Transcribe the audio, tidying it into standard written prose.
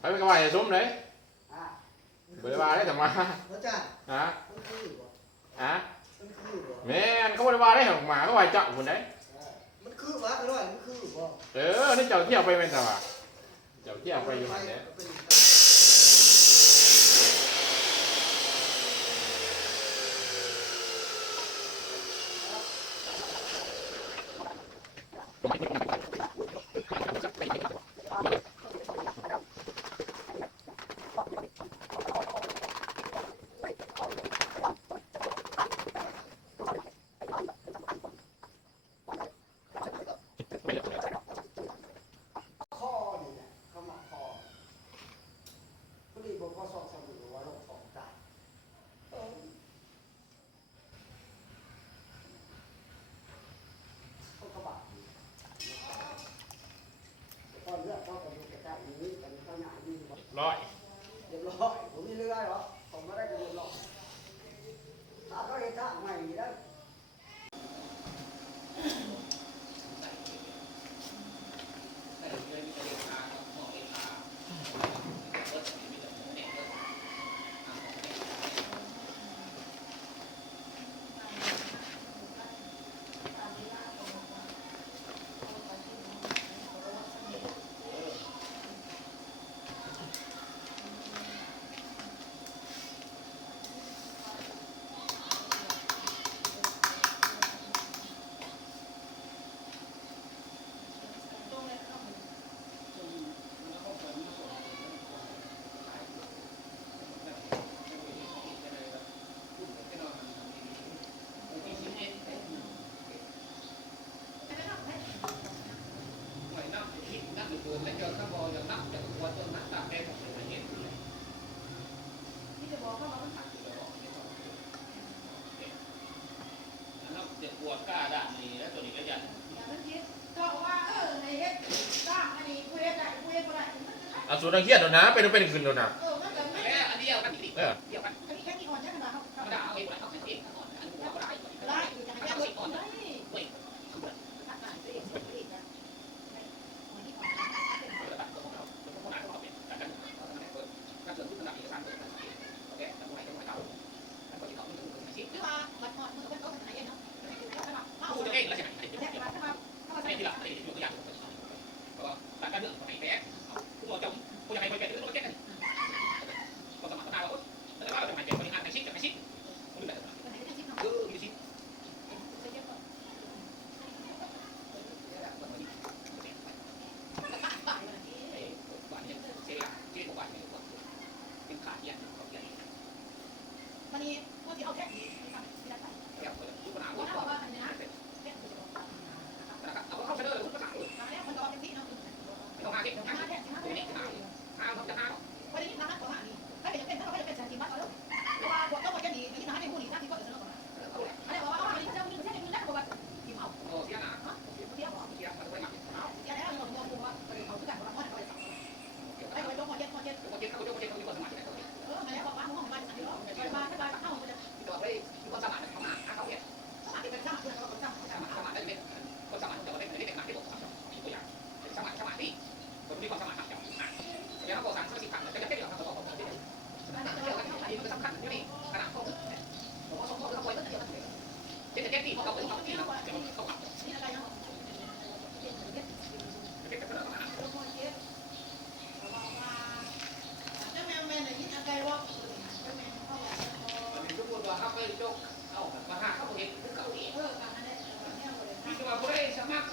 ไปเป็นกระบะจะซุ้มเลยบริวารได้แต่มาฮะฮะแม่เขาบริวารได้หรอกหมาเขาไหวเจาะคนได้มันคือวะอร่อยมันคือบ่นี่เจ้าเที่ยวไปเป็นแต่ว่าเจ้าเที่ยวไปอยู่หันเนี่ยร้อยเรียบร้อยผมมีเรือเหรอผมไม่ได้กระโดดหรอกถ้าเขาเห็นท่าใหม่ได้ปวดกล้าด่านนี่แล้วตัวนี้ก็ยันสูตรนักเขียนโดนนะเป็นขึ้นโดนนะอันเดียวกันเดียวกันเอามาหาเขาเห็นคือเก่าอีกมีตัวผู้ได้สมัคร